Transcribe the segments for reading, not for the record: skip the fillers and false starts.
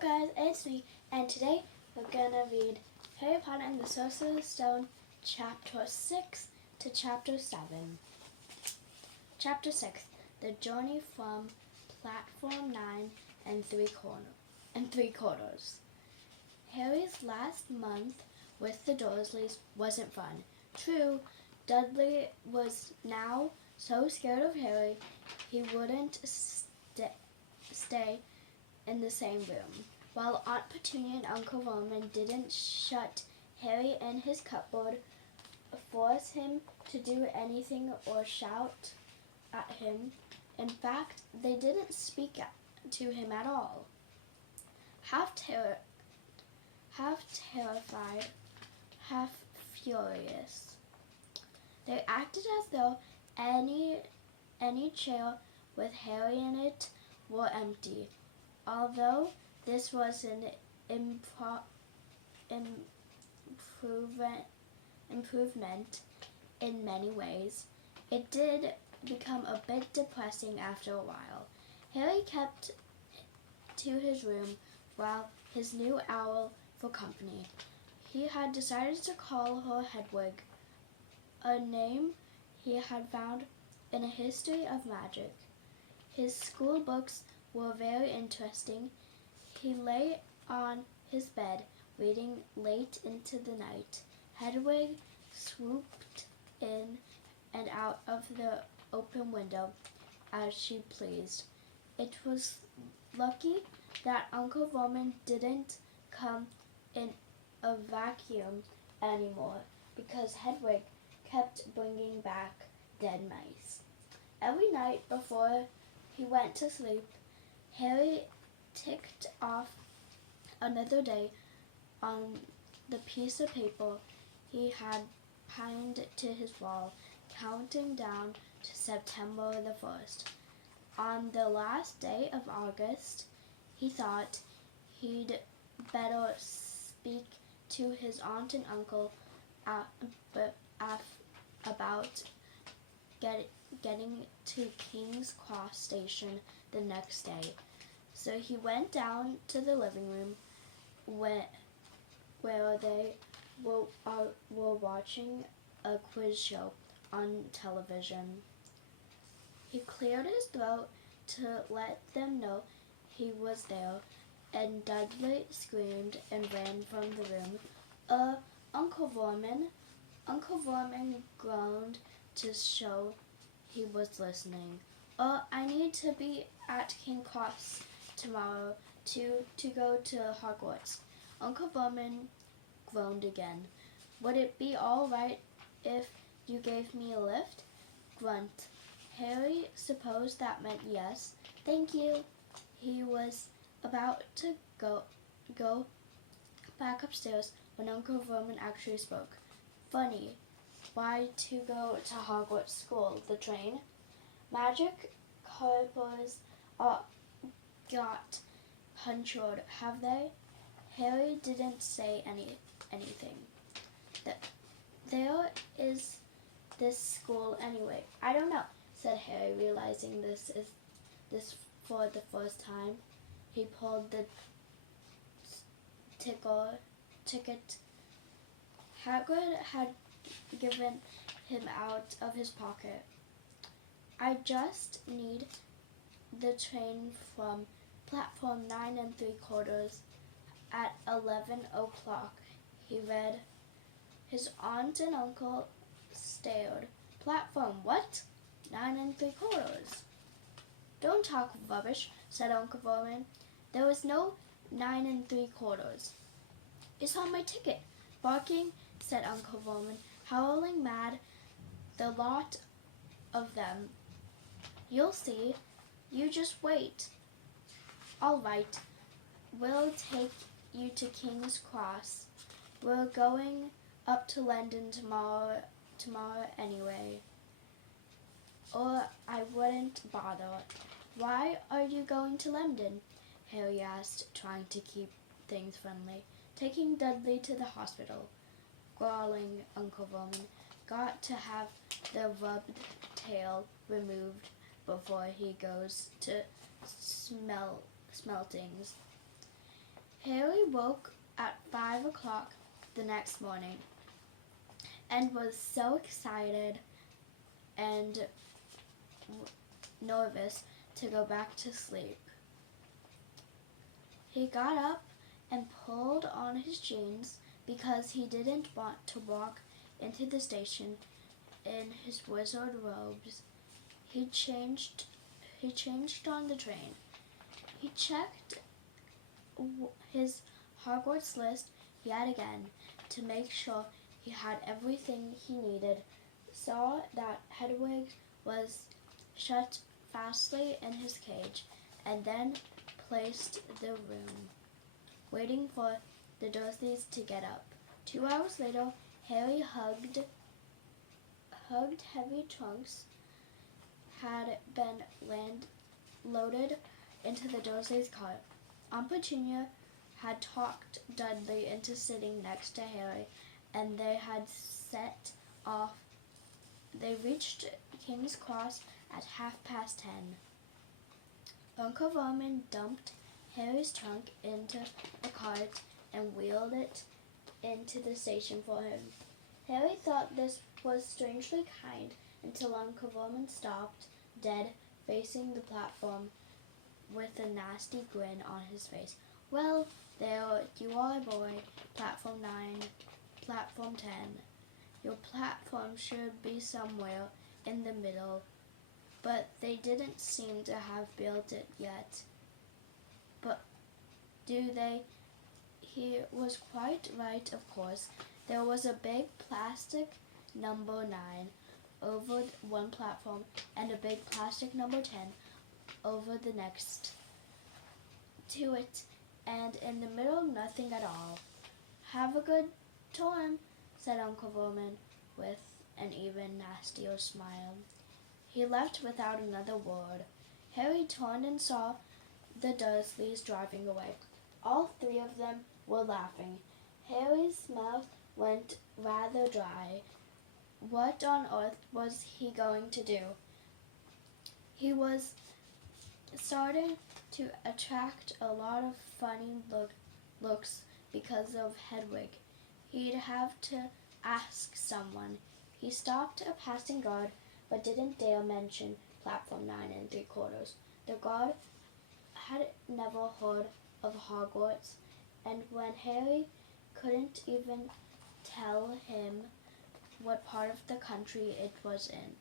Hello guys, it's me, and today we're gonna read Harry Potter and the Sorcerer's Stone, Chapter 6 to Chapter 7. Chapter 6, The Journey from Platform 9 and 3/4. Harry's last month with the Dursleys wasn't fun. True, Dudley was now so scared of Harry he wouldn't stay in the same room, while Aunt Petunia and Uncle Roman didn't shut Harry in his cupboard, force him to do anything, or shout at him. In fact, they didn't speak to him at all. Half terrified, half furious, they acted as though any chair with Harry in it were empty. Although this was an improvement in many ways, it did become a bit depressing after a while. Harry kept to his room while his new owl for company. He had decided to call her Hedwig, a name he had found in a history of magic. His school books were very interesting. He lay on his bed, reading late into the night. Hedwig swooped in and out of the open window as she pleased. It was lucky that Uncle Roman didn't come in a vacuum anymore, because Hedwig kept bringing back dead mice. Every night before he went to sleep, Harry ticked off another day on the piece of paper he had pinned to his wall, counting down to September the 1st. On the last day of August, he thought he'd better speak to his aunt and uncle about getting to King's Cross Station the next day. So he went down to the living room where they were watching a quiz show on television. He cleared his throat to let them know he was there, and Dudley screamed and ran from the room. Uncle Roman? Uncle Roman groaned to show he was listening. I need to be at King Cross tomorrow to go to Hogwarts. Uncle Roman groaned again. Would it be all right if you gave me a lift? Grunt. Harry supposed that meant yes. Thank you. He was about to go back upstairs when Uncle Roman actually spoke. Funny. Why to go to Hogwarts School? The train? Magic carpers got punctured, have they? Harry didn't say anything. There is this school anyway. I don't know, said Harry, realizing this for the first time. He pulled the ticket Hagrid had given him out of his pocket. I just need the train from platform 9 3/4 at 11 o'clock, he read. His aunt and uncle stared. Platform what? 9 3/4. Don't talk rubbish, said Uncle Roman. There was no 9 3/4. It's on my ticket. Barking, said Uncle Roman, howling mad, the lot of them. You'll see. You just wait. All right. We'll take you to King's Cross. We're going up to London tomorrow anyway. Or I wouldn't bother. Why are you going to London? Harry asked, trying to keep things friendly. Taking Dudley to the hospital. Growling, Uncle Roman. Got to have the rubbed tail removed before he goes to Smeltings. Harry woke at 5 o'clock the next morning and was so excited and nervous to go back to sleep. He got up and pulled on his jeans because he didn't want to walk into the station in his wizard robes. He changed on the train. He checked his Hogwarts list yet again to make sure he had everything he needed, saw that Hedwig was shut fastly in his cage, and then placed the room, waiting for the Dursleys to get up. 2 hours later, Harry hugged heavy trunks had been loaded into the Dursleys' cart. Aunt Petunia had talked Dudley into sitting next to Harry, and they had set off. They reached King's Cross at 10:30. Uncle Vernon dumped Harry's trunk into a cart and wheeled it into the station for him. Harry thought this was strangely kind until Uncle Vernon stopped, dead, facing the platform with a nasty grin on his face. "Well, there you are, boy. Platform 9, platform 10. Your platform should be somewhere in the middle, but they didn't seem to have built it yet. But do they?" He was quite right, of course. There was a big plastic number 9 over one platform and a big plastic number 10 over the next to it, and in the middle nothing at all. "Have a good time," said Uncle Vernon with an even nastier smile. He left without another word. Harry turned and saw the Dursleys driving away. All 3 of them were laughing. Harry's mouth went rather dry. What on earth was he going to do? He was starting to attract a lot of funny looks because of Hedwig. He'd have to ask someone. He stopped a passing guard, but didn't dare mention platform 9 3/4. The guard had never heard of Hogwarts, and when Harry couldn't even tell him what part of the country it was in,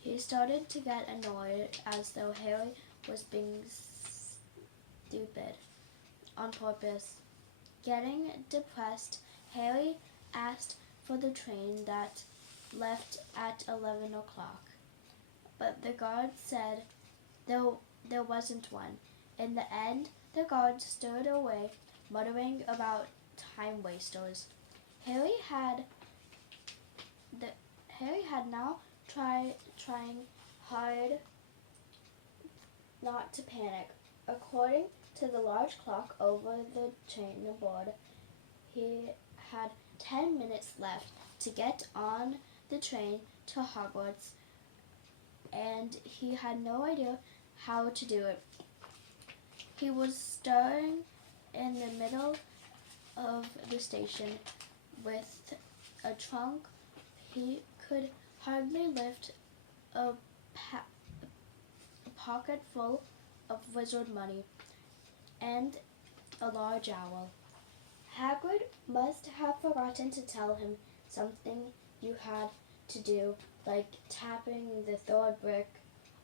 he started to get annoyed, as though Harry was being stupid on purpose. Getting depressed, Harry asked for the train that left at 11 o'clock, but the guard said there wasn't one. In the end, the guard stirred away, muttering about time wasters. Harry had now trying hard not to panic. According to the large clock over the train board, he had 10 minutes left to get on the train to Hogwarts, and he had no idea how to do it. He was staring in the middle of the station with a trunk he could hardly lift, a pocket full of wizard money, and a large owl. Hagrid must have forgotten to tell him something you had to do, like tapping the 3rd brick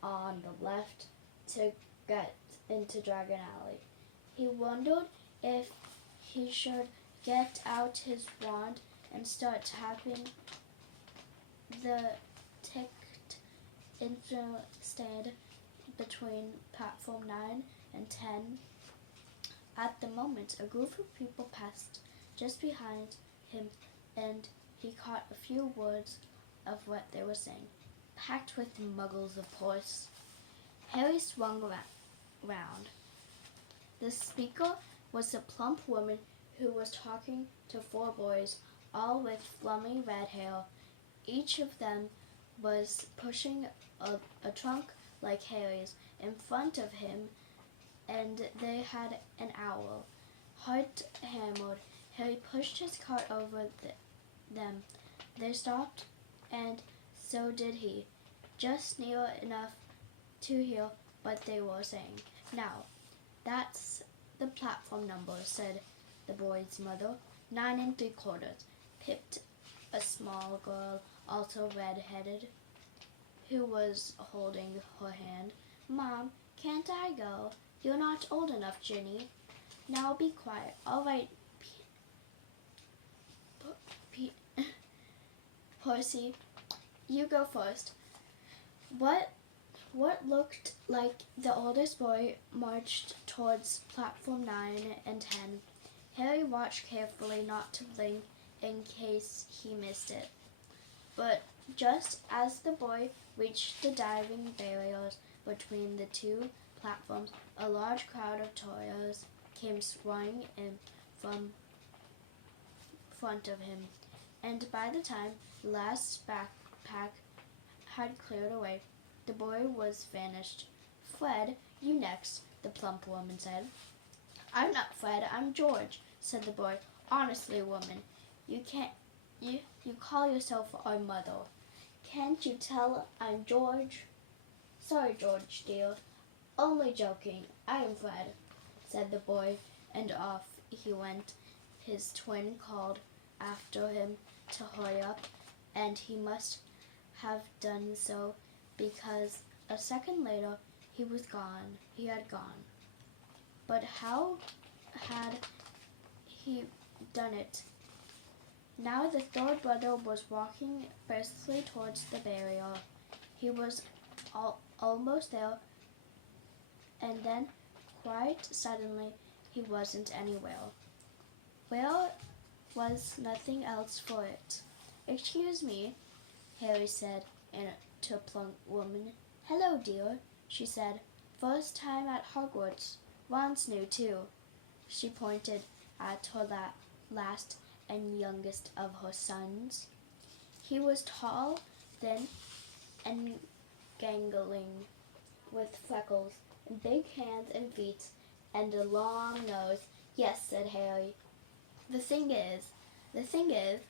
on the left to get into Dragon Alley. He wondered if he should get out his wand and start tapping the ticked instead between platform 9 and 10. At the moment, a group of people passed just behind him, and he caught a few words of what they were saying. Packed with muggles, of course. Harry swung round. The speaker was a plump woman who was talking to 4 boys, all with flummy red hair. Each of them was pushing a trunk like Harry's in front of him, and they had an owl Heart hammered, Harry pushed his cart over them. They stopped, and so did he, just near enough to hear what they were saying. Now, that's the platform number, said the boy's mother. 9 3/4, pipped a small girl, also red-headed, who was holding her hand. Mom, can't I go? You're not old enough, Ginny. Now be quiet. All right, Percy, you go first. What looked like the oldest boy marched towards platform 9 and 10. Harry watched carefully not to blink in case he missed it. But just as the boy reached the diving barriers between the two platforms, a large crowd of tourists came swarming in from front of him, and by the time the last backpack had cleared away, the boy was vanished. Fred, you next, the plump woman said. I'm not Fred, I'm George, said the boy. Honestly, woman, you call yourself our mother. Can't you tell I'm George? Sorry, George, dear. Only joking. I am Fred, said the boy, and off he went. His twin called after him to hurry up, and he must have done so because a second later he was gone. He had gone. But how had he done it? Now the third brother was walking briskly towards the barrier. He was almost there, and then, quite suddenly, he wasn't anywhere. There was nothing else for it. Excuse me, Harry said to a plump woman. Hello, dear, she said. First time at Hogwarts. Ron's new, too. She pointed at her last and youngest of her sons. He was tall, thin, and gangling, with freckles, and big hands and feet, and a long nose. Yes, said Harry. The thing is,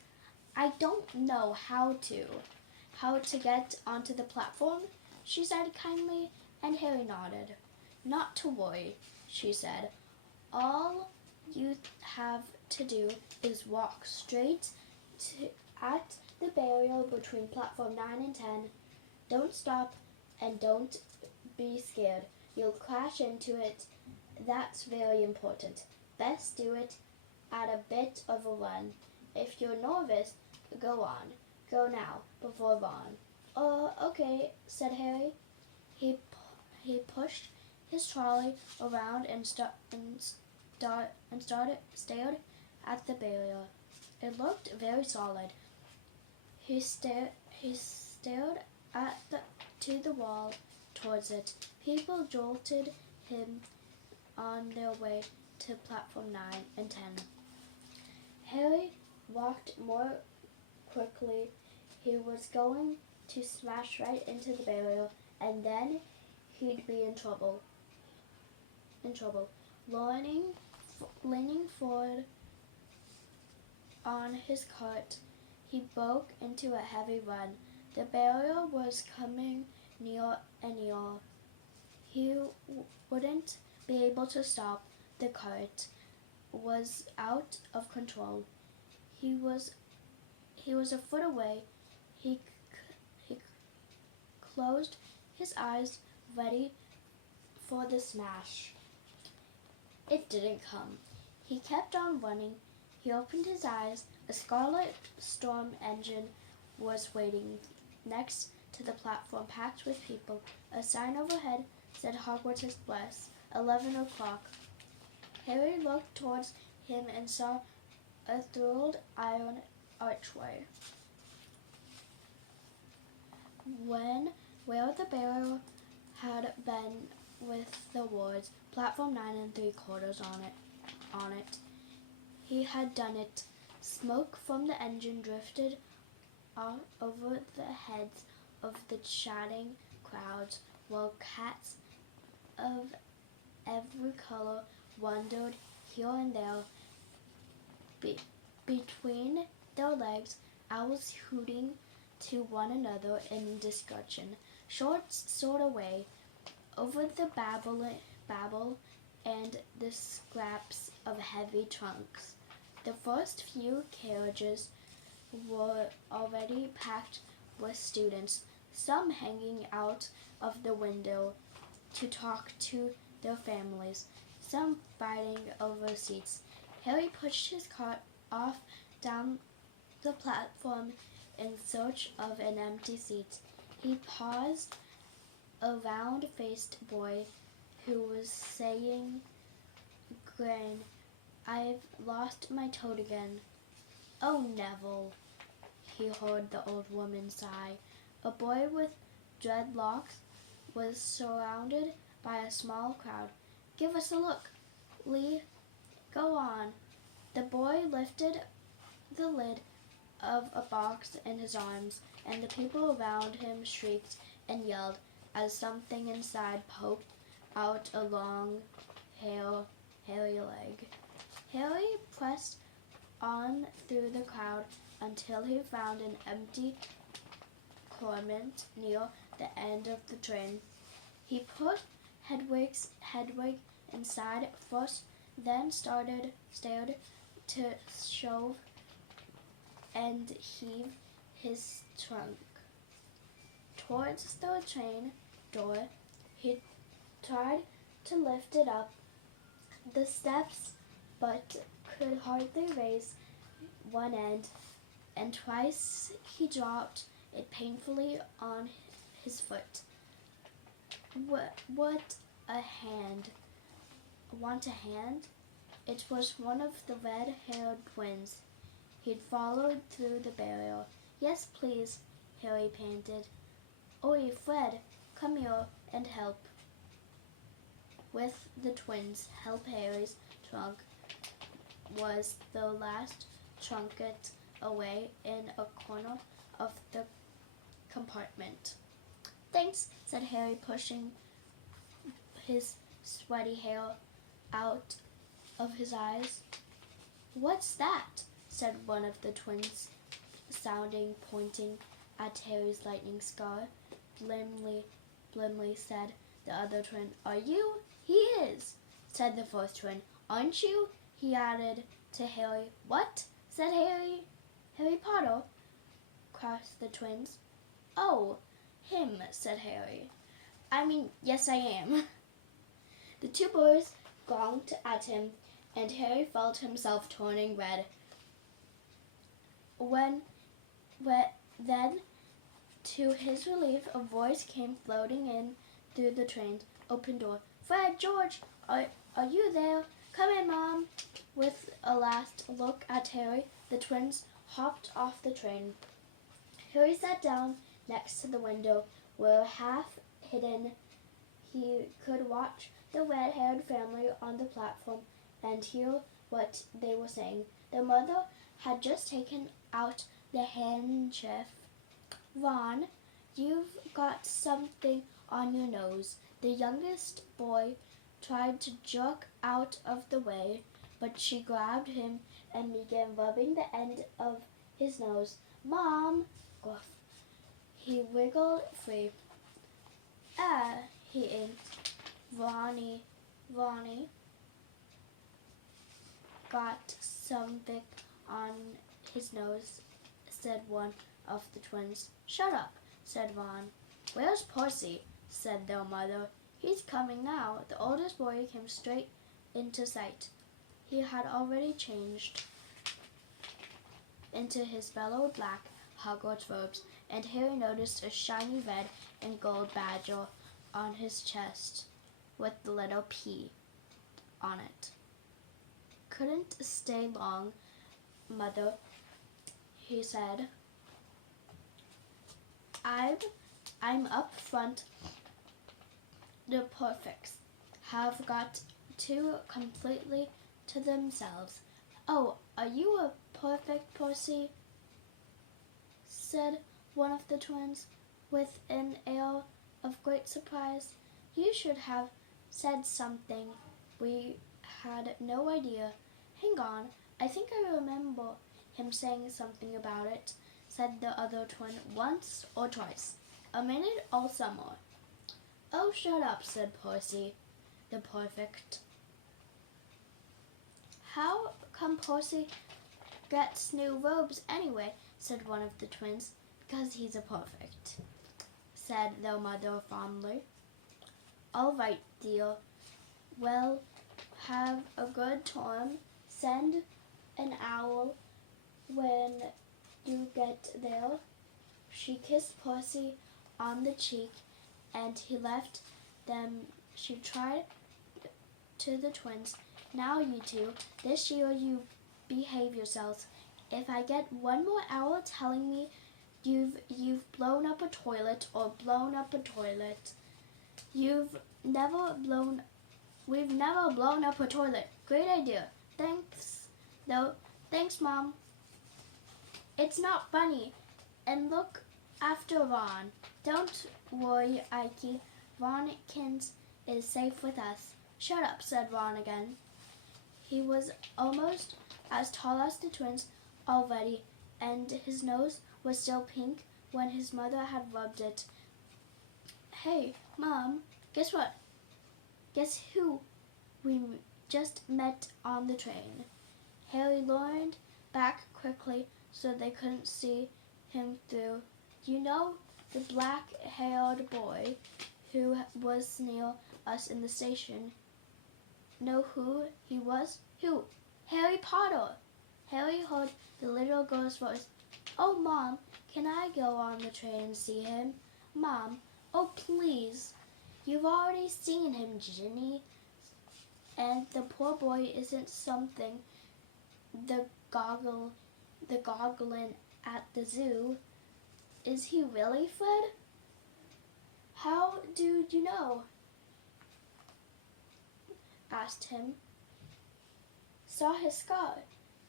I don't know how to get onto the platform, she said kindly, and Harry nodded. Not to worry, she said. All you have to do is walk straight at the barrier between platform 9 and 10. Don't stop and don't be scared. You'll crash into it. That's very important. Best do it at a bit of a run. If you're nervous, go on. Go now, before Ron. Okay, said Harry. He pushed his trolley around and stared at the barrier. It looked very solid. He stared to the wall towards it. People jolted him on their way to platform 9 and 10. Harry walked more quickly. He was going to smash right into the barrier, and then he'd be in trouble. Leaning forward on his cart, he broke into a heavy run. The barrier was coming near and near. He wouldn't be able to stop. The cart was out of control. He was a foot away. He closed his eyes, ready for the smash. It didn't come. He kept on running. He opened his eyes. A Scarlet Storm engine was waiting next to the platform, packed with people. A sign overhead said Hogwarts Express, 11 o'clock. Harry looked towards him and saw a thrilled iron archway. Where the barrier had been with the words platform 9 3/4 on it. He had done it. Smoke from the engine drifted over the heads of the chatting crowds, while cats of every color wandered here and there between their legs, owls hooting to one another in discussion. Shorts soared away over the babble and the scraps of heavy trunks. The first few carriages were already packed with students, some hanging out of the window to talk to their families, some fighting over seats. Harry pushed his cart off down the platform in search of an empty seat. He paused. A round-faced boy who was saying, "Gran, I've lost my toad again." "Oh, Neville," he heard the old woman sigh. A boy with dreadlocks was surrounded by a small crowd. "Give us a look, Lee. Go on." The boy lifted the lid of a box in his arms, and the people around him shrieked and yelled as something inside poked out a long, hairy leg. Harry pressed on through the crowd until he found an empty compartment near the end of the train. He put Hedwig inside first, then stared to shove and heave his trunk towards the train door. He tried to lift it up the steps, but could hardly raise one end, and twice he dropped it painfully on his foot. What a hand! Want a hand? It was one of the red-haired twins. He'd followed through the barrier. "Yes, please," Harry panted. "Oi, Fred, come here and help." With the twins, help Harry's trunk was the last trunket away in a corner of the compartment. "Thanks," said Harry, pushing his sweaty hair out of his eyes. "What's that?" said one of the twins, pointing at Harry's lightning scar. Blimley, said the other twin. "Are you?" "He is," said the first twin. "Aren't you?" he added to Harry. "What?" said Harry. "Harry Potter," crossed the twins. "Oh, him," said Harry. "I mean, yes, I am." The two boys gawked at him, and Harry felt himself turning red. Then, to his relief, a voice came floating in through the train's open door. "Fred, George, are you there? Come in, Mom." With a last look at Harry, the twins hopped off the train. Harry sat down next to the window, where, half hidden, he could watch the red-haired family on the platform and hear what they were saying. Their mother had just taken out the handkerchief. "Ron, you've got something on your nose." The youngest boy tried to jerk out of the way, but she grabbed him and began rubbing the end of his nose. "Mom!" Gruff. He wiggled free. He inked. Ronnie got some Vic on his nose," said one of the twins. "Shut up," said Ron. "Where's Percy?" said their mother. "He's coming now." The oldest boy came straight into sight. He had already changed into his yellow black Hogwarts robes, and Harry noticed a shiny red and gold badge on his chest with the little P on it. "Couldn't stay long, Mother," he said. I'm up front. The perfects have got two completely to themselves." "Oh, are you a perfect, Percy?" said one of the twins, with an air of great surprise. "You should have said something. We had no idea. Hang on, I think I remember him saying something about it, said the other twin once or twice. A minute or some more. Oh, shut up, said Percy, the perfect. How come Percy gets new robes anyway, said one of the twins. Because he's a perfect, said their mother fondly. All right, dear. Well, have a good time. Send an owl when you get there. She kissed Percy on the cheek, and he left them. She tried to the twins. Now you two, this year you behave yourselves. If I get one more owl telling me you've blown up a toilet or blown up a toilet, we've never blown up a toilet. Great idea. Thanks, though. Thanks, Mom. It's not funny. And look after Ron. Don't worry, Ike. Ronkins is safe with us. Shut up, said Ron again. He was almost as tall as the twins already, and his nose was still pink when his mother had rubbed it. Hey, Mom, guess what? Guess who we just met on the train? Harry leaned back quickly so they couldn't see him through. You know, the black-haired boy who was near us in the station. Know who he was? Who? Harry Potter! Harry heard the little girl's voice. Oh, Mom, can I go on the train and see him? Mom, oh, please. You've already seen him, Ginny. And the poor boy isn't something the goggling at the zoo. Is he really, Fred? How do you know? Asked him. Saw his scar.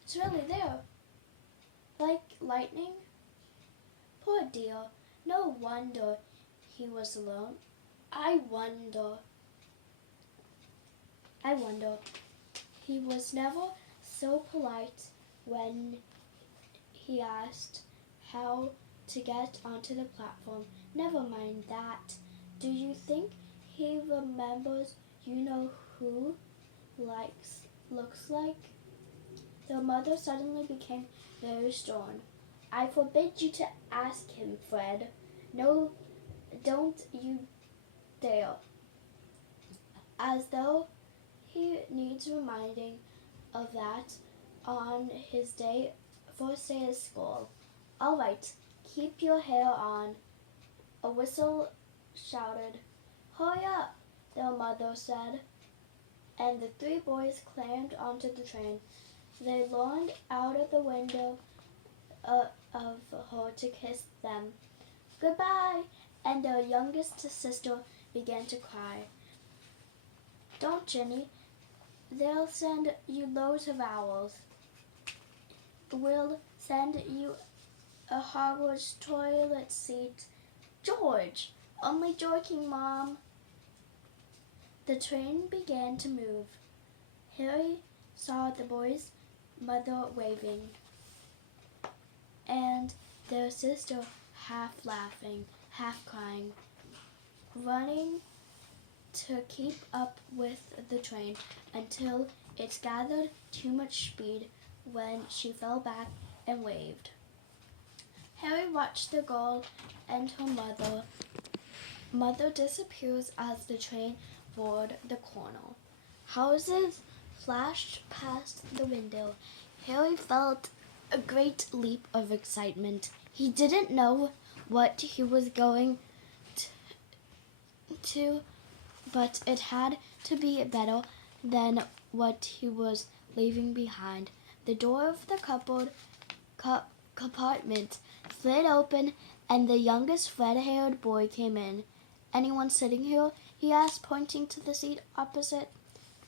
It's really there. Like lightning? Poor dear. No wonder he was alone. I wonder. He was never so polite when he asked how to get onto the platform. Never mind that. Do you think he remembers you know who looks like? The mother suddenly became very stern. I forbid you to ask him, Fred. No, don't you dare. As though he needs reminding of that on his first day of school. All right, keep your hair on. A whistle shouted. Hurry up, their mother said, and the three boys climbed onto the train. They leaned out of the window of her to kiss them. Goodbye, and their youngest sister began to cry. Don't, Ginny. They'll send you loads of owls. We'll send you a Hogwarts toilet seat. George! Only joking, Mom. The train began to move. Harry saw the boys' mother waving, and their sister half laughing, half crying, running to keep up with the train until it gathered too much speed when she fell back and waved. Harry watched the girl and her mother. Mother disappears as the train boarded the corner. Houses flashed past the window. Harry felt a great leap of excitement. He didn't know what he was going to, but it had to be better than what he was leaving behind. The door of the compartment slid open, and the youngest red-haired boy came in. Anyone sitting here? He asked, pointing to the seat opposite.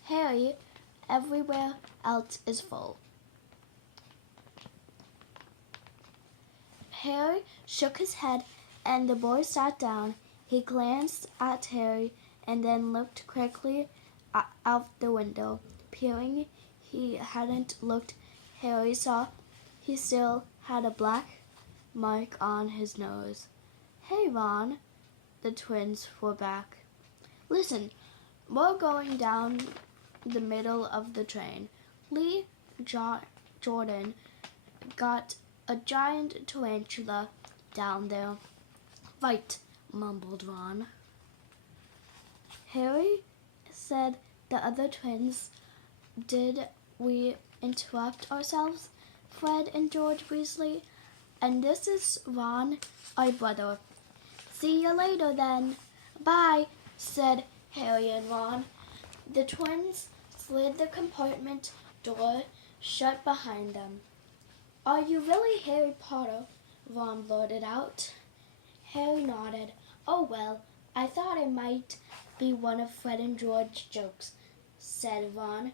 Harry, everywhere else is full. Harry shook his head, and the boy sat down. He glanced at Harry and then looked quickly out the window. peering he hadn't looked, Harry saw he still had a black mark on his nose. "Hey, Ron," the twins were back. "Listen, we're going down the middle of the train. Lee Jordan got a giant tarantula down there." "Right," mumbled Ron. Harry said the other twins. "Did we interrupt ourselves, Fred and George Weasley? And this is Ron, our brother." "See you later then." "Bye," said Harry and Ron. The twins slid the compartment door shut behind them. "Are you really Harry Potter?" Ron blurted out. Harry nodded. "Oh well, I thought it might be one of Fred and George's jokes," said Ron.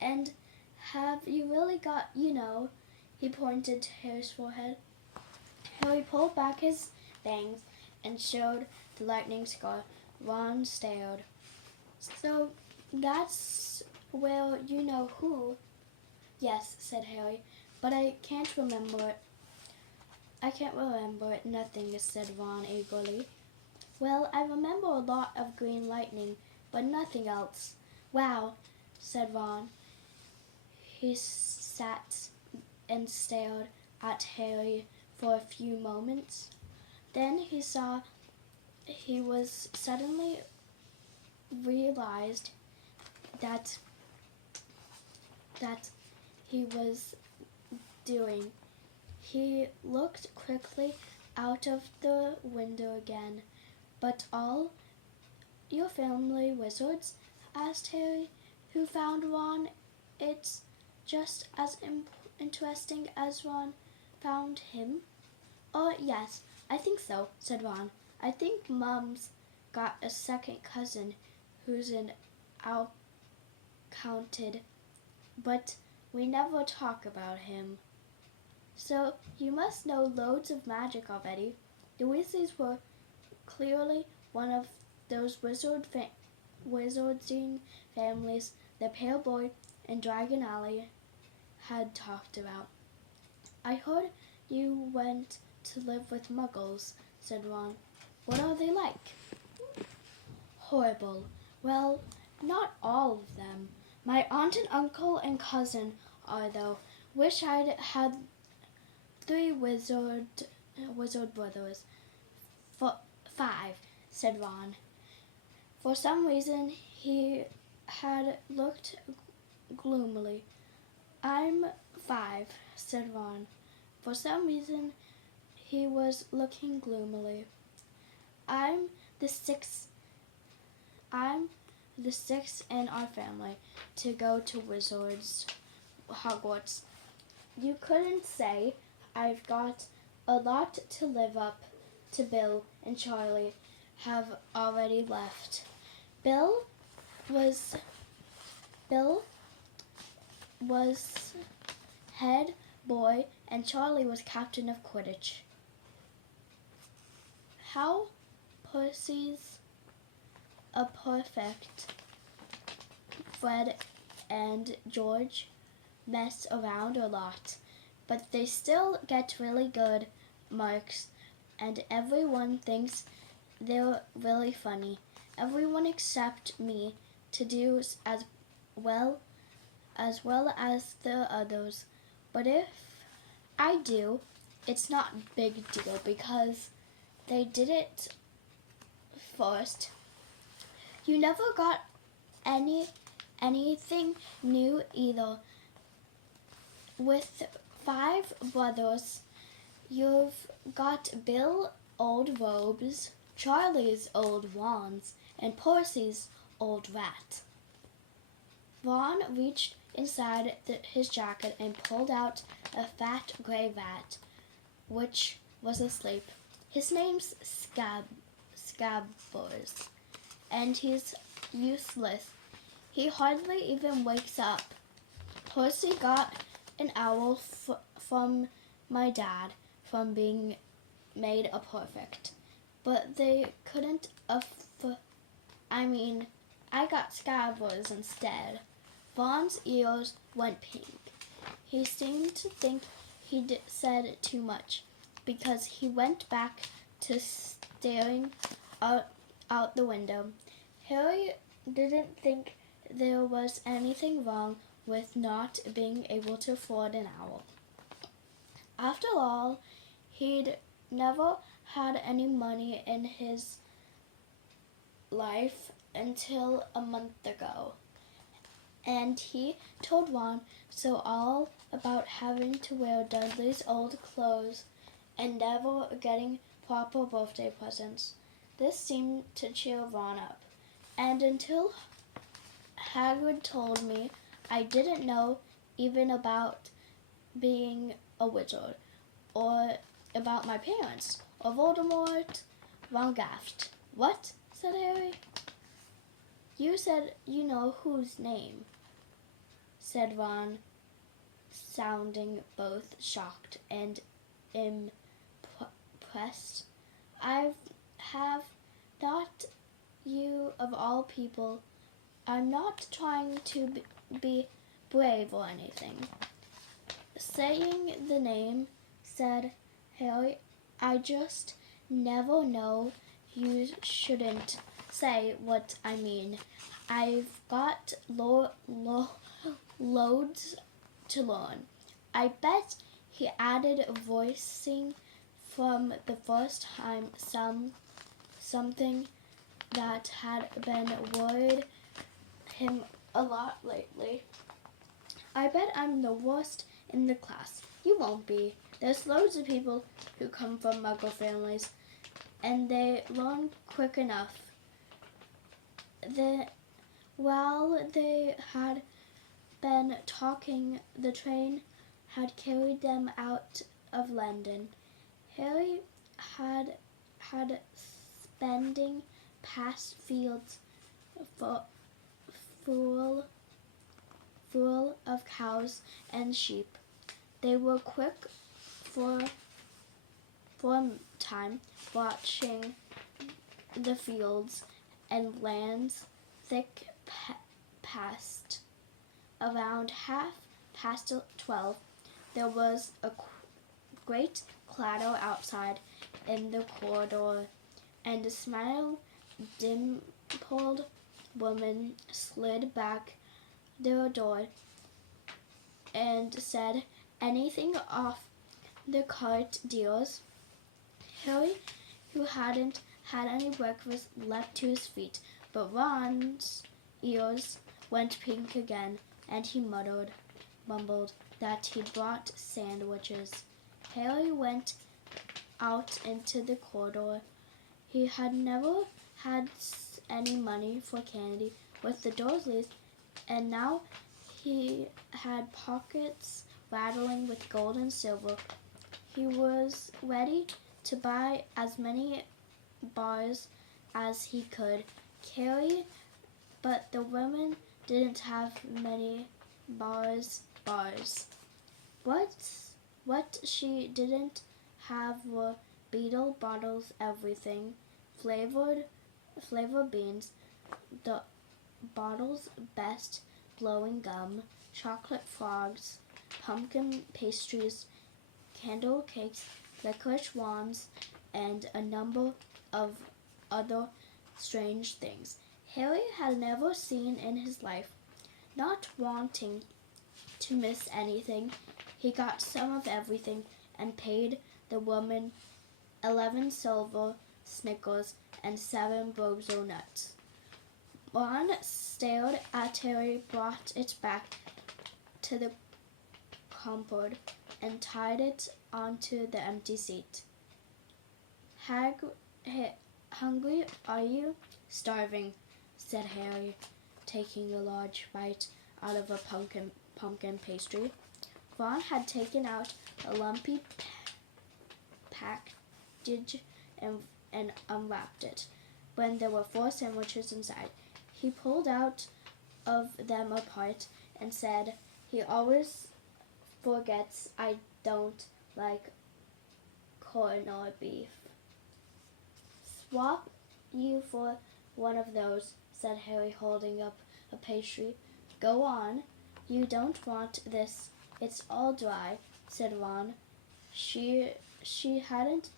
"And have you really got, He pointed to Harry's forehead. Harry pulled back his bangs and showed the lightning scar. Ron stared. "So that's where you know who?" "Yes," said Harry, "but I can't remember it." "I can't remember it, nothing," said Ron eagerly. "Well, I remember a lot of green lightning, but nothing else." "Wow," said Ron. He sat and stared at Harry for a few moments. Then he saw he was suddenly realized that he was doing. He looked quickly out of the window again. "But all your family wizards?" asked Harry, who found Ron. "It's just as interesting as Ron found him." "Oh, yes, I think so," said Ron. "I think Mom's got a second cousin who's an outcounted, but we never talk about him." "So you must know loads of magic already." The Weasleys were clearly one of those wizarding families the Pale Boy and Dragon Alley had talked about. "I heard you went to live with Muggles," said Ron. "What are they like?" "Horrible. Well, not all of them. My aunt and uncle and cousin are, though. Wish I'd had 3 wizard brothers." "5, said Ron. For some reason, he had looked gloomily. "I'm 5, said Ron. For some reason, he was looking gloomily. I'm the sixth in our family to go to Hogwarts. You couldn't say. I've got a lot to live up to. Bill and Charlie have already left." Bill was head boy and Charlie was captain of Quidditch. How Percy's a perfect. Fred and George mess around a lot, but they still get really good marks, and everyone thinks they're really funny. Everyone except me to do as well as the others. But if I do, it's not a big deal because they did it first. You never got anything new either. With 5 brothers, you've got Bill old robes, Charlie's old wands, and Percy's old rat. Ron reached inside his jacket and pulled out a fat gray rat, which was asleep. His name's Scabbers, and he's useless. He hardly even wakes up. Percy got an owl from my dad from being made a perfect, but they couldn't I got Scabbers instead. Ron's ears went pink. He seemed to think he'd said too much, because he went back to staring out the window. Harry didn't think there was anything wrong with not being able to afford an owl. After all, he'd never had any money in his life until a month ago. And he told Ron so all about having to wear Dudley's old clothes and never getting proper birthday presents. This seemed to cheer Ron up. And until Hagrid told me, I didn't know even about being a wizard, or about my parents, or Voldemort. Ron gasped. What? Said Harry. You said you know whose name, said Ron, sounding both shocked and impressed. I have not, you of all people. I'm not trying to be brave or anything. Saying the name, said Harry, I just never know. You shouldn't say what I mean. I've got loads to learn. I bet, he added, voicing from the first time something that had been worried him a lot lately. I bet I'm the worst in the class. You won't be. There's loads of people who come from Muggle families, and they learn quick enough. While they had been talking, the train had carried them out of London. Harry had spending past fields full of cows and sheep. They were quick for a time, watching the fields and lands thick past. Around 12:30, there was a great clatter outside in the corridor, and a smiling, dimpled woman slid back their door and said, anything off the cart, dears? Harry, who hadn't had any breakfast, leapt to his feet, but Ron's ears went pink again, and he mumbled that he'd brought sandwiches. Harry went out into the corridor. He had never had any money for candy with the Dursleys, and now he had pockets rattling with gold and silver. He was ready to buy as many bars as he could carry, but the women didn't have many bars. What she didn't have were beetle bottles, everything, flavor beans, the bottle's best blowing gum, chocolate frogs, pumpkin pastries, candle cakes, licorice wands, and a number of other strange things Harry had never seen in his life. Not wanting to miss anything, he got some of everything and paid the woman 11 silver Snickers and 7 Bozo nuts. Ron stared at Harry, brought it back to the cupboard, and tied it onto the empty seat. Hungry, are you? Starving, said Harry, taking a large bite out of a pumpkin pastry. Ron had taken out a lumpy package and unwrapped it. When there were 4 sandwiches inside, he pulled out of them a part and said, he always forgets I don't like corn or beef. Swap you for one of those, said Harry, holding up a pastry. Go on. You don't want this. It's all dry, said Ron. She hadn't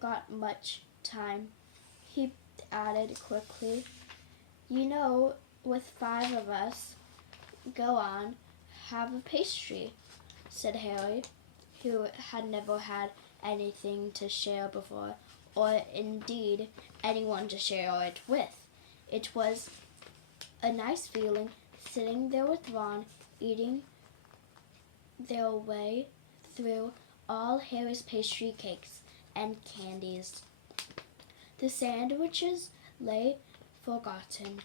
got much time. He added quickly. You know, with 5 of us. Go on, have a pastry, said Harry, who had never had anything to share before, or indeed anyone to share it with. It was a nice feeling sitting there with Ron, eating their way through all Harry's pastry cakes and candies. The sandwiches lay forgotten.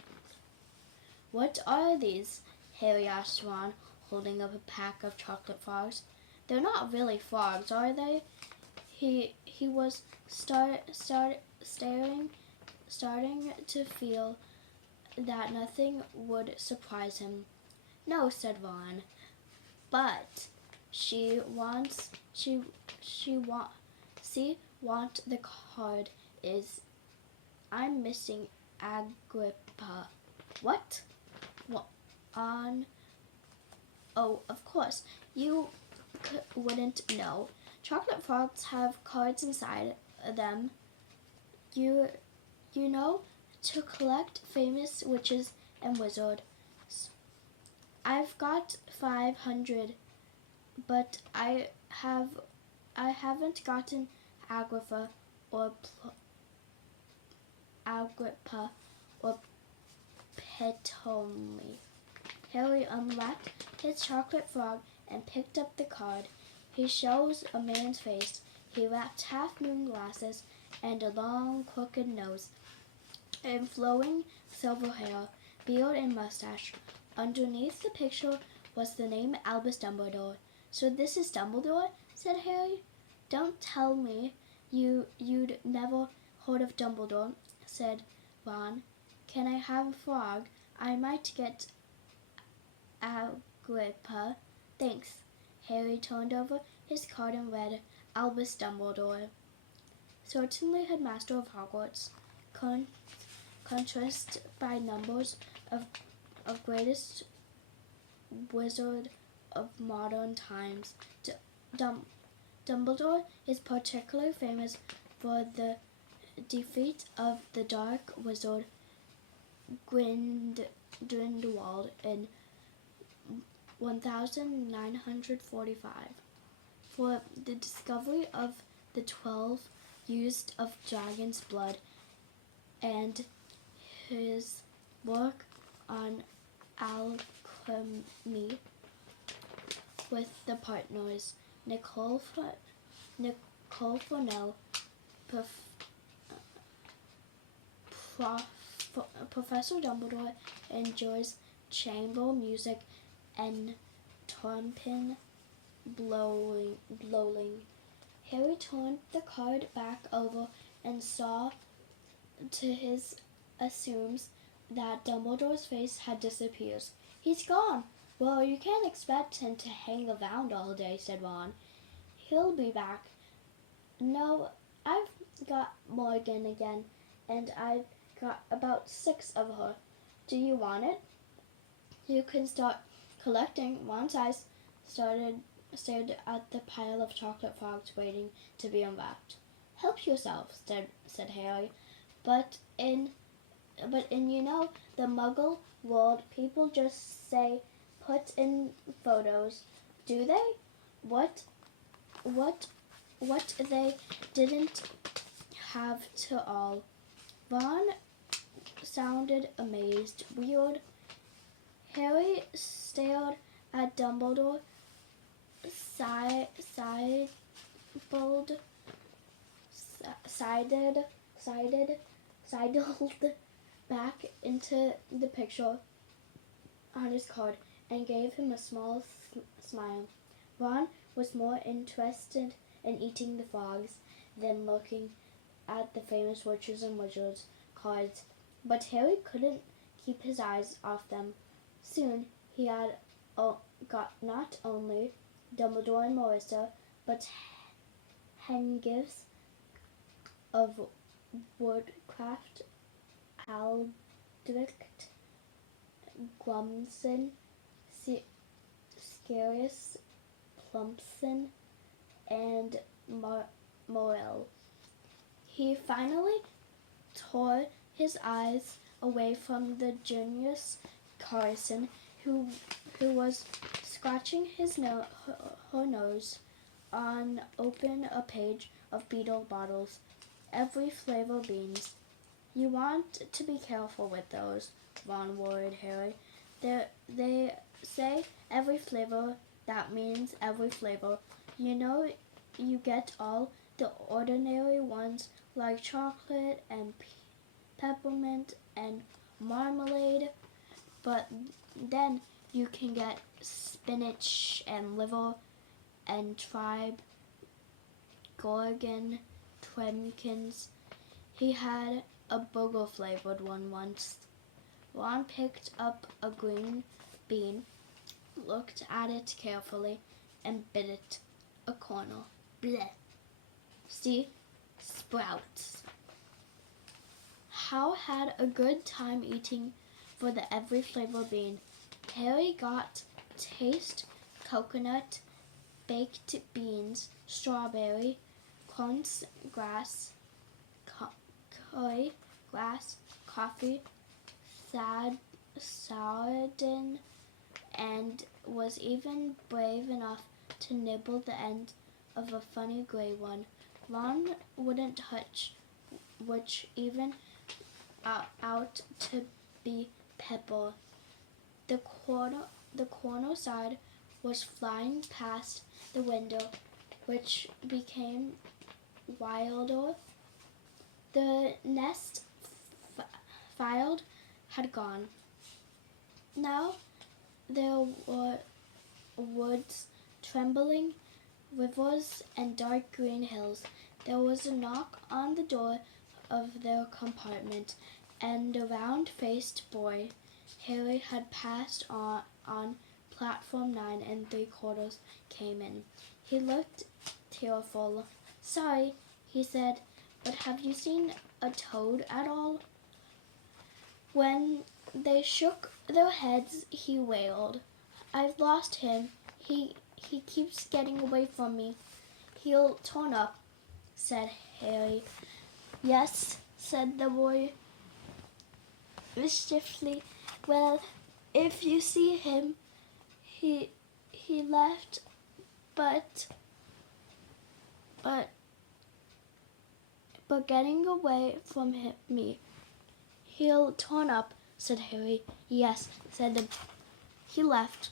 What are these? Harry asked Ron, holding up a pack of chocolate frogs. They're not really frogs, are they? He was starting to feel that nothing would surprise him. No, said Ron, but she wants the card is I'm missing Agrippa. What? On Oh, of course, you wouldn't know. Chocolate frogs have cards inside them. You know, to collect famous witches and wizards. I've got 500, but I haven't gotten Agrippa or Ptolemy. Harry unwrapped his chocolate frog and picked up the card. He shows a man's face. He wrapped half-moon glasses and a long, crooked nose, and flowing silver hair, beard and mustache. Underneath the picture was the name Albus Dumbledore. So this is Dumbledore? Said Harry. Don't tell me you'd never heard of Dumbledore, said Ron. Can I have a frog? I might get Agrippa. Thanks. Harry turned over his card and read Albus Dumbledore. Certainly Headmaster of Hogwarts. Contrast by numbers of greatest wizard of modern times. Dumbledore is particularly famous for the defeat of the dark wizard Grindelwald in 1945, for the discovery of the 12 used of dragon's blood, and his work on alchemy with the partners Nicole Fresnel, Professor Dumbledore enjoys chamber music and trombone blowing. Harry turned the card back over and saw to his assumes that Dumbledore's face had disappeared. He's gone. Well, you can't expect him to hang around all day, said Ron. He'll be back. No, I've got Morgan again, and I've got about 6 of her. Do you want it? You can start collecting. Ron's eyes stared at the pile of chocolate frogs waiting to be unwrapped. Help yourself, said Harry. But in the Muggle world, people just say put in photos. Do they? What they didn't have to all. Ron sounded amazed. Weird. Harry stared at Dumbledore, sidled back into the picture on his card and gave him a small smile. Ron was more interested in eating the frogs than looking at the famous witches and wizards cards, but Harry couldn't keep his eyes off them. Soon he had got not only Dumbledore and Marissa, but Hengist of Woodcraft, Aldrich Glumson, Scarius, Plumpson, and Morel. He finally tore his eyes away from the genius Carson, who was scratching her nose on open a page of beetle bottles, every flavor beans. You want to be careful with those, Ron warned Harry. They say every flavor, that means every flavor. You know, you get all the ordinary ones like chocolate and peppermint and marmalade, but then you can get spinach and liver and tribe, gorgon, twemkins. He had a booger-flavored one once. Ron picked up a green bean, looked at it carefully, and bit it. A corner. Bleh. See? Sprouts. Hal had a good time eating for the every flavor bean. Harry got taste coconut, baked beans, strawberry, corns grass, curry grass, coffee, sardine, and was even brave enough to nibble the end of a funny gray one. Ron wouldn't touch, which even out to be pepper. The corner side was flying past the window, which became wilder. The nest filed had gone. Now there were woods trembling, rivers, and dark green hills. There was a knock on the door of their compartment, and a round-faced boy Harry had passed on platform 9 3/4 came in. He looked tearful. "Sorry," he said, "but have you seen a toad at all?" When they shook their heads, he wailed, "I've lost him. He keeps getting away from me. He'll turn up," said Harry. "Yes," said the boy mischievously. "Well, if you see him, he left, but getting away from me. He'll turn up," said Harry. "Yes," said he left.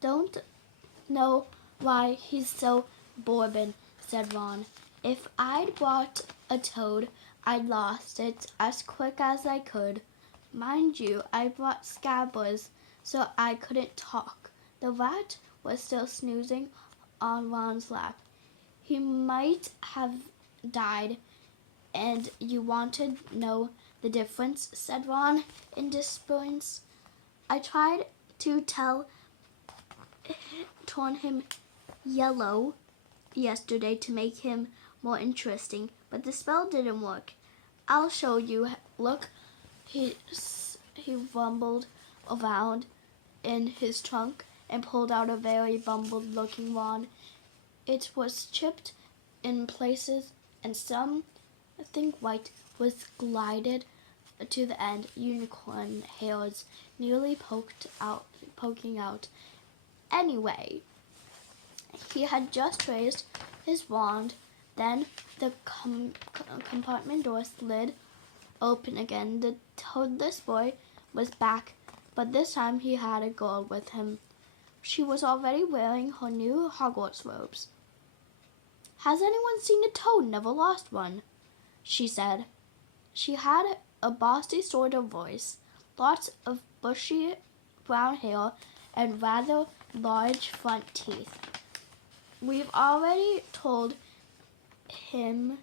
"Don't know why he's so bourbon," said Ron. "If I'd brought a toad, I'd lost it as quick as I could. Mind you, I brought Scabbers, so I couldn't talk." The rat was still snoozing on Ron's lap. "He might have died, and you wanted to know the difference," said Ron in despair. "I tried to turn him yellow yesterday to make him more interesting, but the spell didn't work. I'll show you. Look." He rumbled around in his trunk and pulled out a very bumbled-looking wand. It was chipped in places, and something white was glided to the end, unicorn hairs nearly poking out. Anyway, he had just raised his wand. Then the compartment door slid open again. The toadless boy was back, but this time he had a girl with him. She was already wearing her new Hogwarts robes. "Has anyone seen a toad? Never lost one," she said. She had a bossy sort of voice, lots of bushy brown hair, and rather large front teeth. "We've already told him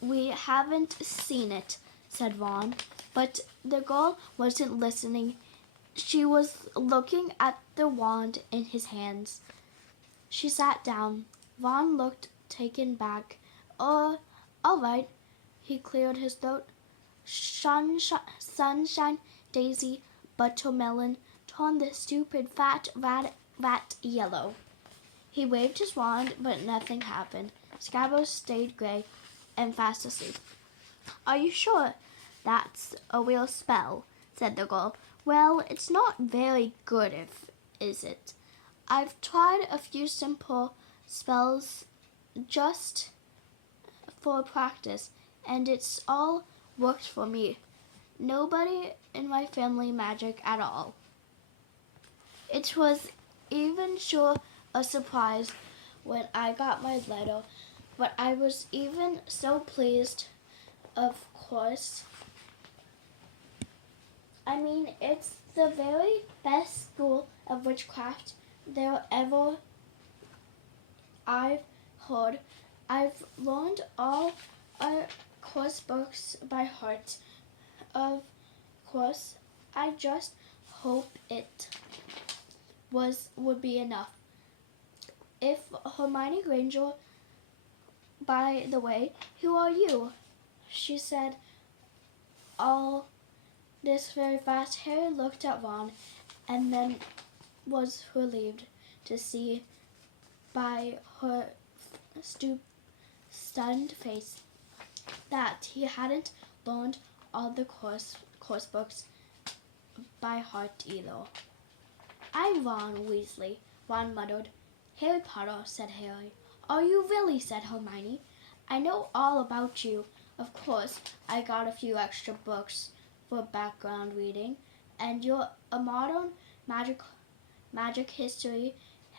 we haven't seen it," said Ron, but the girl wasn't listening. She was looking at the wand in his hands. She sat down. Ron looked taken back. All right." He cleared his throat. Sunshine Daisy, Buttermelon turned the stupid fat rat yellow. He waved his wand, but nothing happened. Scrabble stayed gray and fast asleep. "Are you sure that's a real spell?" said the girl. "Well, it's not very good, is it? I've tried a few simple spells just for practice, and it's all worked for me. Nobody in my family magic at all." It was even sure a surprise when I got my letter, but I was even so pleased, of course. I mean, it's the very best school of witchcraft there ever I've heard. I've learned all our course books by heart. Of course, I just hope it would be enough. If Hermione Granger, by the way, who are you?" she said all this very fast. Harry looked at Ron and then was relieved to see by her stunned face that he hadn't learned all the course books by heart either. "I'm Ron Weasley," Ron muttered. "Harry Potter," said Harry. "Are you really?" said Hermione. "I know all about you. Of course, I got a few extra books for background reading, and you're a modern magic history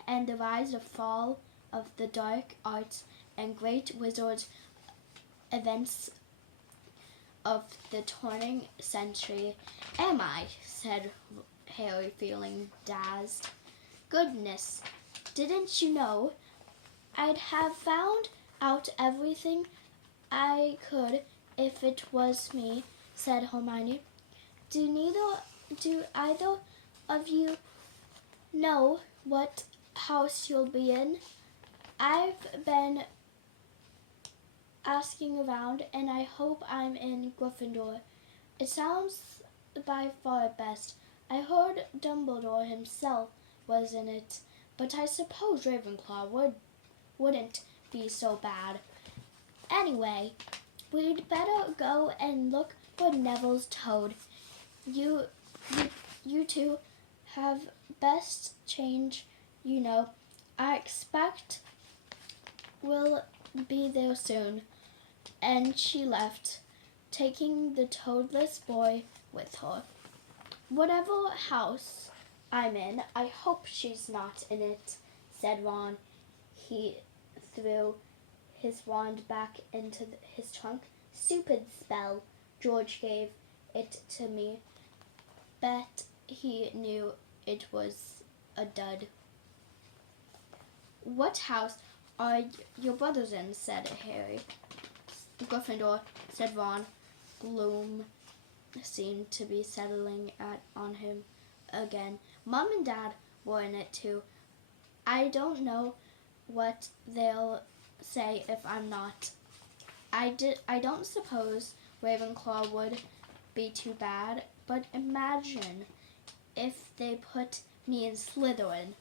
and the rise and fall of the dark arts and great wizards events of the turning century." "Am I?" said Harry, feeling dazzled. "Goodness, didn't you know? I'd have found out everything I could if it was me," said Hermione. Do either of you know what house you'll be in?" "I've been asking around, and I hope I'm in Gryffindor. It sounds by far best. I heard Dumbledore himself was in it, but I suppose Ravenclaw wouldn't be so bad. Anyway, we'd better go and look for Neville's toad. You two have best change, you know. I expect we'll be there soon." And she left, taking the toadless boy with her. "Whatever house I'm in, I hope she's not in it," said Ron. He threw his wand back into his trunk. "Stupid spell. George gave it to me. Bet he knew it was a dud." "What house are your brothers in?" said Harry. "Gryffindor," said Ron. Gloom seemed to be settling on him again. "Mom and Dad were in it too. I don't know what they'll say if I'm not. I don't suppose Ravenclaw would be too bad, but imagine if they put me in Slytherin.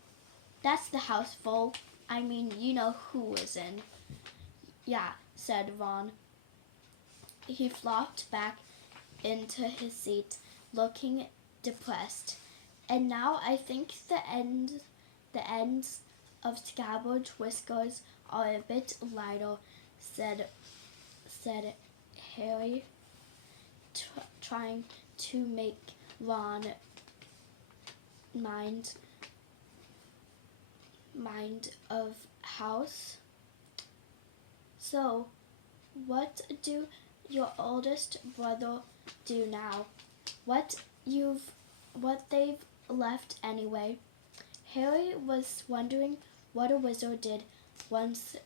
That's the house full. I mean, you know who is in." "Yeah," said Ron. He flopped back into his seat, looking depressed. "And now I think the ends of Scabbard's whiskers are a bit lighter," said Harry, trying to make Ron mind of house. "So, what do your oldest brother do now? What they've left anyway?" Harry was wondering what a wizard did once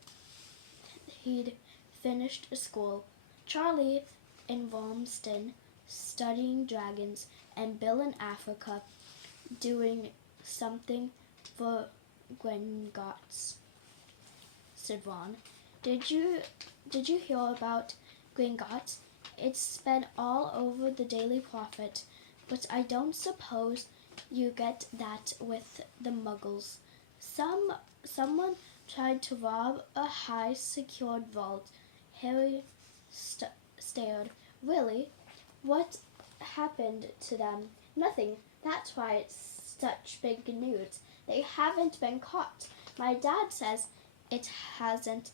he'd finished school. Charlie in Wormston studying dragons, and Bill in Africa doing something for Gringotts, said Ron. Did you hear about Gringotts? It's been all over the Daily Prophet. but I don't suppose you get that with the muggles. Someone tried to rob a high secured vault. Harry stared. Really? What happened to them? Nothing. That's why it's such big news. They haven't been caught. My dad says it hasn't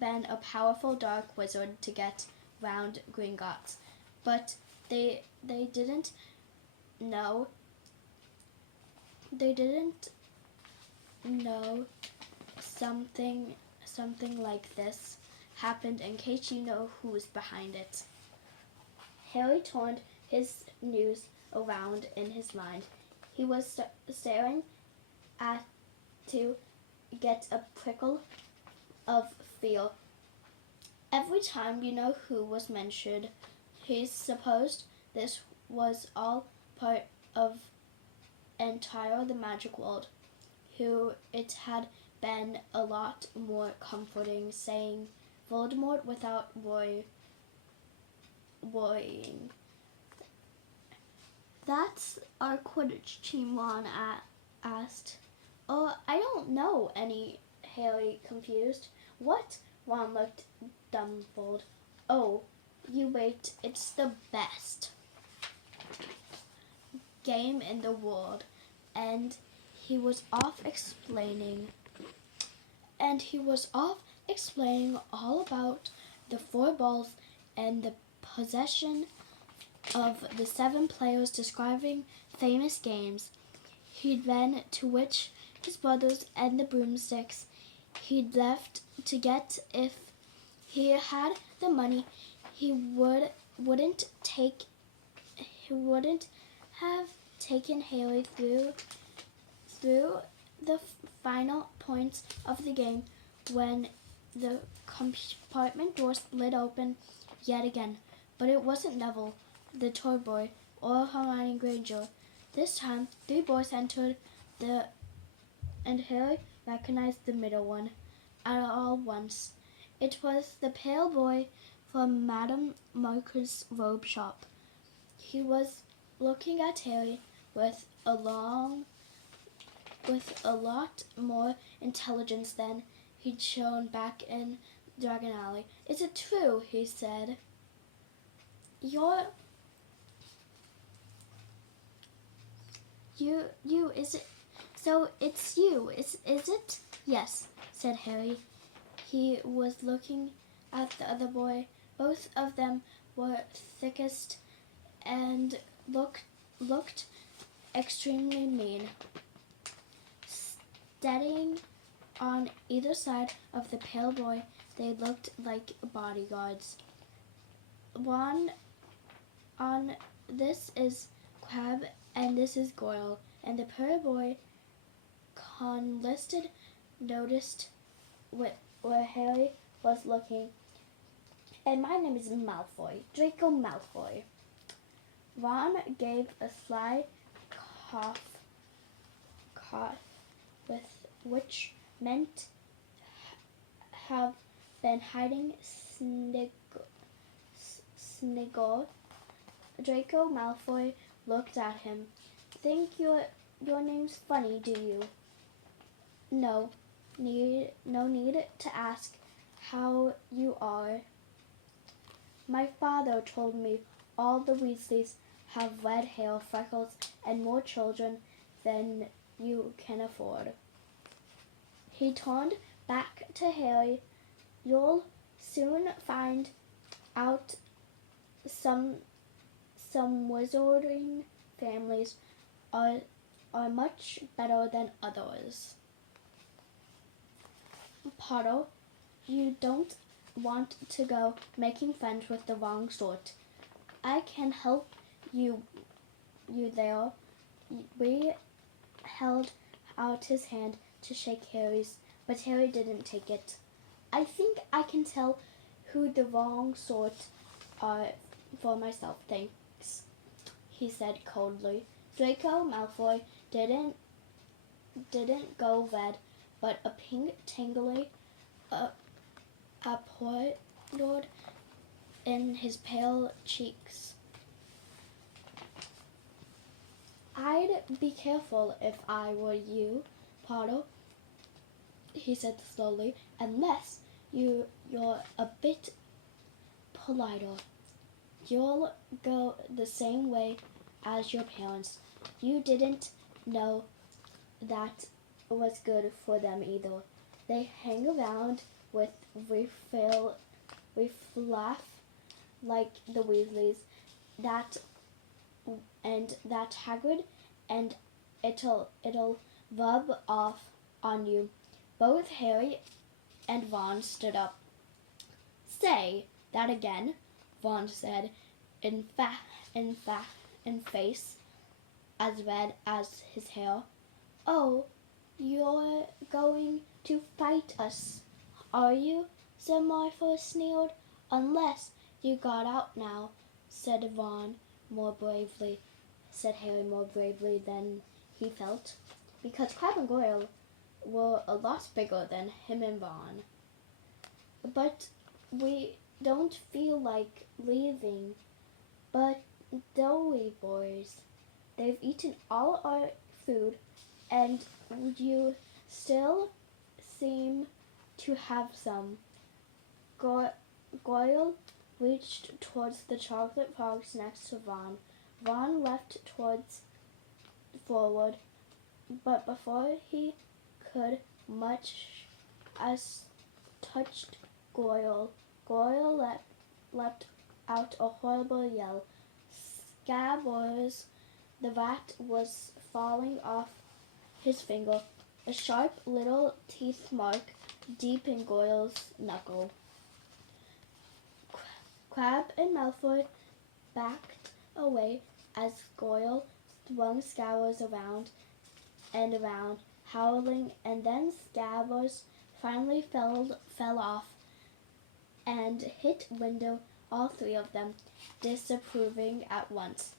been a powerful dark wizard to get round Gringotts, but they didn't know. They didn't know something like this happened in case you know who's behind it. Harry turned his news around in his mind. He was staring at to get a prickle of fear. Every time you know who was mentioned, he supposed this was all part of entire the magic world. Who it had been a lot more comforting saying Voldemort without worrying. That's our Quidditch team, Ron asked. Oh, I don't know any, Harry confused. What? Ron looked dumbfounded. Oh, you wait, it's the best game in the world. And he was off explaining all about the 4 balls and the possession of the 7 players, describing famous games he'd been to, which his brothers and the broomsticks he'd left to get. If he had the money, he wouldn't have taken Harry through the final points of the game when the compartment door slid open yet again. But it wasn't Neville, the toy boy, or Hermione Granger. This time, 3 boys entered and Harry recognized the middle one at all once. It was the pale boy from Madame Marker's robe shop. He was looking at Harry with a lot more intelligence than he'd shown back in Dragon Alley. Is it true? He said. Is it? So it's you, is it? Yes, said Harry. He was looking at the other boy. Both of them were thickest and looked extremely mean. Standing on either side of the pale boy, they looked like bodyguards. On this is Crabbe and this is Goyle, and the pale boy conlisted noticed where Harry was looking. And my name is Malfoy, Draco Malfoy. Ron gave a sly cough with which meant have been hiding Sniggle. Draco Malfoy looked at him. Think your name's funny, do you? No need to ask how you are. My father told me all the Weasleys have red hair, freckles, and more children than you can afford. He turned back to Harry. You'll soon find out some wizarding families are much better than others. Potter, you don't want to go making friends with the wrong sort. I can help you there. We held out his hand to shake Harry's, but Harry didn't take it. I think I can tell who the wrong sort are for myself, thanks, he said coldly. Draco Malfoy didn't go red, but a pink tingly poured in his pale cheeks. I'd be careful if I were you, Potter, he said slowly, unless you're a bit politer. You'll go the same way as your parents. You didn't know that was good for them either. They hang around with laugh like the Weasleys, that Hagrid, and it'll rub off on you. Both Harry and Ron stood up. Say that again, Ron said, in face as red as his hair. Oh, you're going to fight us, are you? Said Martha, sneered. Unless you got out now, said Ron more bravely. Said Harry more bravely than he felt, because Crabbe and Goyle were a lot bigger than him and Ron. But we don't feel like leaving. But doughy boys, they've eaten all our food, and you still seem to have some. Goyle reached towards the chocolate frogs next to Ron. Ron leapt forward, but before he could much as touched Goyle leapt out a horrible yell. Scabbers, the rat was falling off his finger, a sharp little teeth mark deep in Goyle's knuckle. Crabbe and Malfoy backed away as Goyle swung Scabbers around and around, howling, and then Scabbers finally fell off and hit window, all three of them disapproving at once.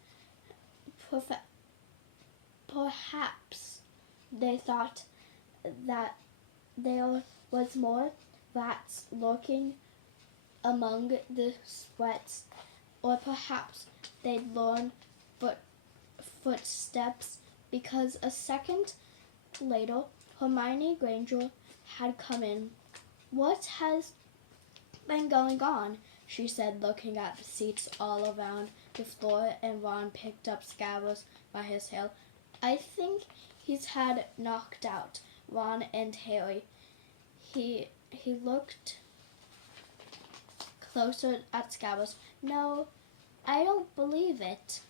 Perhaps they thought that there was more rats lurking among the sweats, or perhaps they'd learn footsteps, because a second later Hermione Granger had come in. What has been going on? She said, looking at the seats all around the floor, and Ron picked up Scabbers by his tail. I think he's had knocked out, Ron and Harry. He looked closer at Scabbers. No, I don't believe it.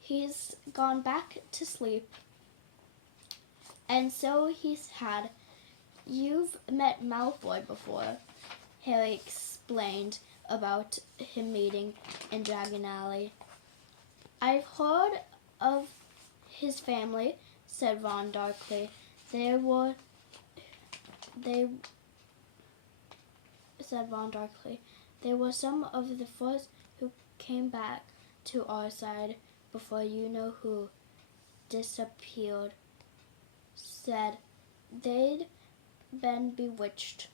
He's gone back to sleep. And so he's had. You've met Malfoy before, Harry explained about him meeting in Dragon Alley. I've heard of his family, said Ron darkly. Said Ron darkly. They were some of the first who came back to our side before you know who disappeared. Said they'd been bewitched.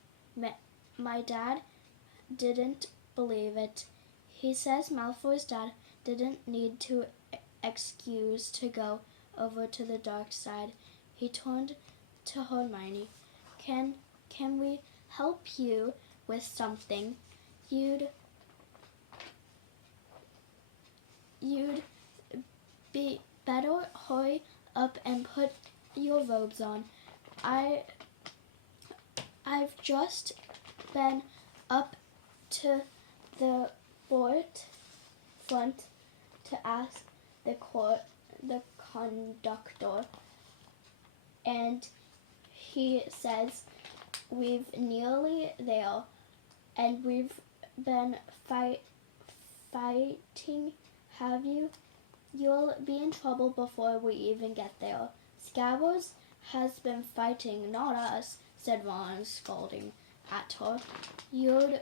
My dad didn't believe it. He says Malfoy's dad didn't need to excuse to go over to the dark side. He turned to Hermione. Can we help you with something? You'd be better hurry up and put your robes on. I've just been up to the front to ask the conductor, and he says we've nearly there, and we've been fighting. Have you? You'll be in trouble before we even get there. Scabbers has been fighting, not us, said Ron, scolding at her. You'd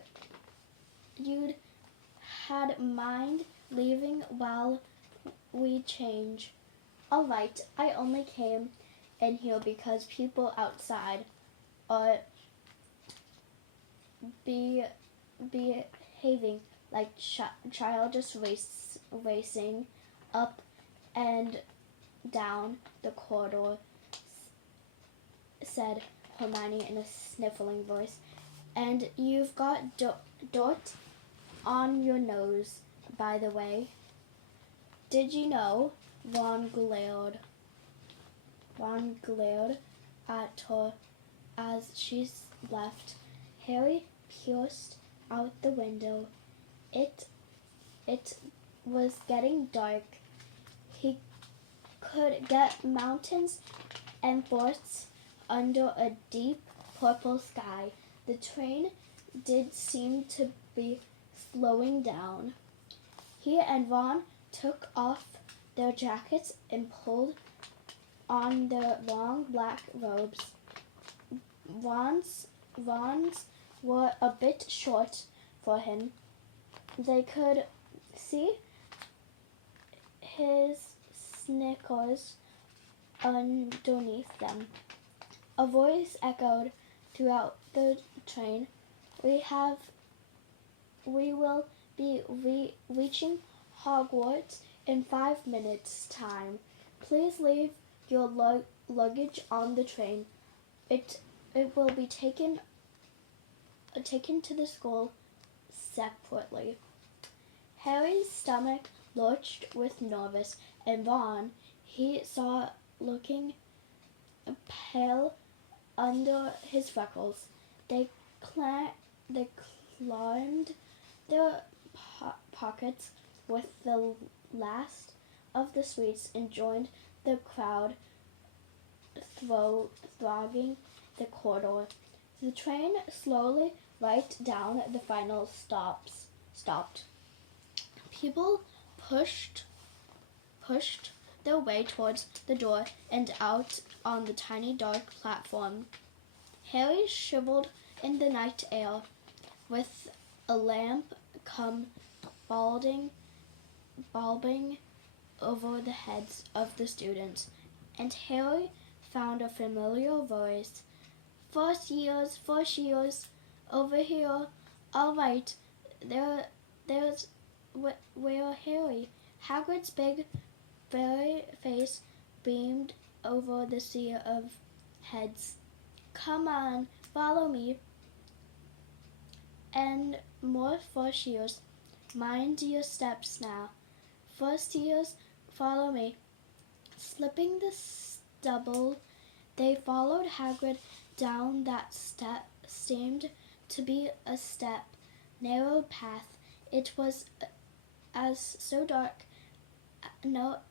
had mind leaving while we change. All right, I only came in here because people outside are behaving like childish racing up and down the corridor, said Hermione in a sniffling voice. And you've got dirt on your nose, by the way. Did you know? Ron glared at her as she left. Harry pierced out the window. It was getting dark. He could get mountains and forests under a deep purple sky. The train did seem to be slowing down. He and Ron took off their jackets and pulled on their long black robes. Ron's were a bit short for him. They could see his sneakers underneath them. A voice echoed throughout the train. We will be reaching Hogwarts in 5 minutes' time. Please leave your luggage on the train. It will be taken to the school separately. Harry's stomach lurched with nervous, and Ron, he saw looking pale under his freckles. They climbed their pockets with the last of the sweets and joined the crowd thronging the corridor. The train slowly right down the final stopped. People pushed their way towards the door and out on the tiny dark platform. Harry shivered in the night air, with a lamp come bulbing over the heads of the students, and Harry found a familiar voice. First years, over here. All right, there's where Harry. Hagrid's big, furry face beamed over the sea of heads. Come on, follow me. And more first years. Mind your steps now. First years, follow me. Slipping the stubble, they followed Hagrid down that seemed to be a narrow path. It was so dark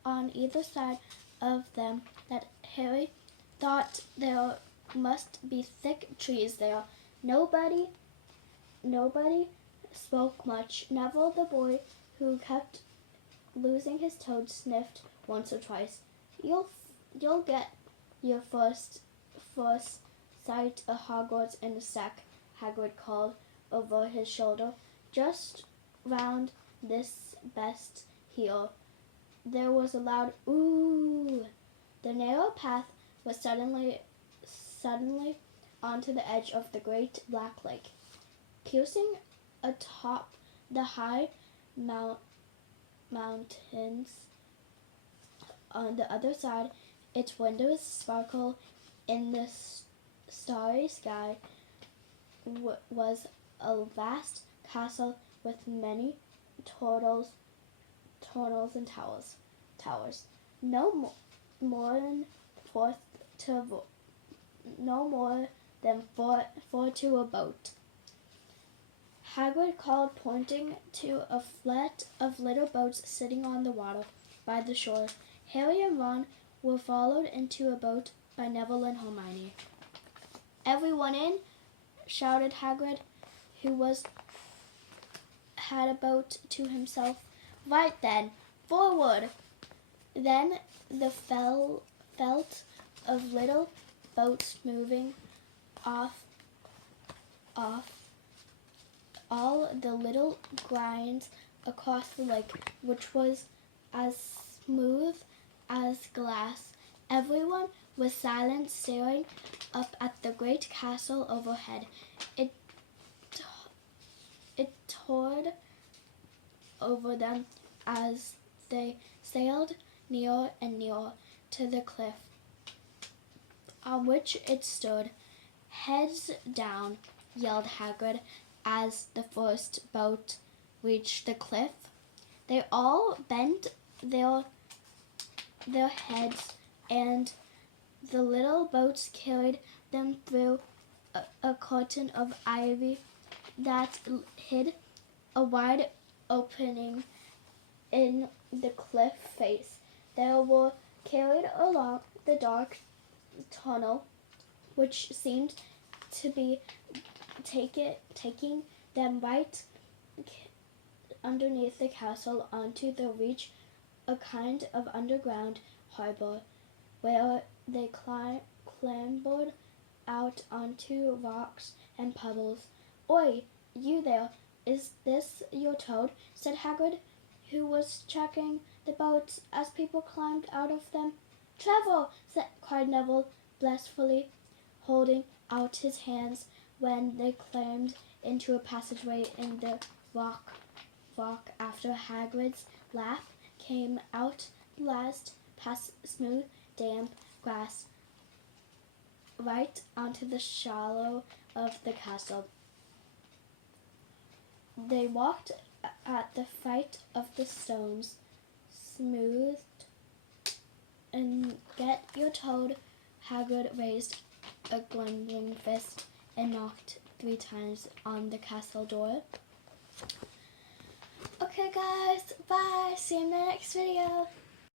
on either side of them that Harry thought there must be thick trees there. Nobody spoke much. Neville, the boy who kept losing his toad, sniffed once or twice. You'll get your first sight of Hogwarts in a sec, Hagrid called over his shoulder. Just round this best here. There was a loud ooh. The narrow path was suddenly onto the edge of the great black lake. Piercing atop the high mountains on the other side, its windows sparkle in the starry sky, was a vast castle with many tunnels and towers. No more than four to a boat. Hagrid called, pointing to a fleet of little boats sitting on the water by the shore. Harry and Ron were followed into a boat by Neville and Hermione. Everyone in, shouted Hagrid, who had a boat to himself. Right then, forward! Then the felt of little boats moving off all the little grinds across the lake, which was as smooth as glass. Everyone was silent, staring up at the great castle overhead. It towered over them as they sailed nearer and nearer to the cliff on which it stood. Heads down, yelled Hagrid as the first boat reached the cliff. They all bent their heads, and the little boats carried them through a curtain of ivy that hid a wide opening in the cliff face. They were carried along the dark tunnel, which seemed to be taking them right underneath the castle onto the reach, a kind of underground harbor, where they clambered out onto rocks and pebbles. "Oi, you there! Is this your Toad?" said Hagrid, who was checking the boats as people climbed out of them. "Trevor!" cried Neville blissfully, holding out his hands when they climbed into a passageway in the rock. After Hagrid's laugh came out last, past smooth, damp grass, right onto the shallow of the castle. They walked at the foot of the stones, smoothed, and "Get your Toad!" Hagrid raised a grumbling fist and knocked 3 times on the castle door. Okay guys, bye! See you in the next video!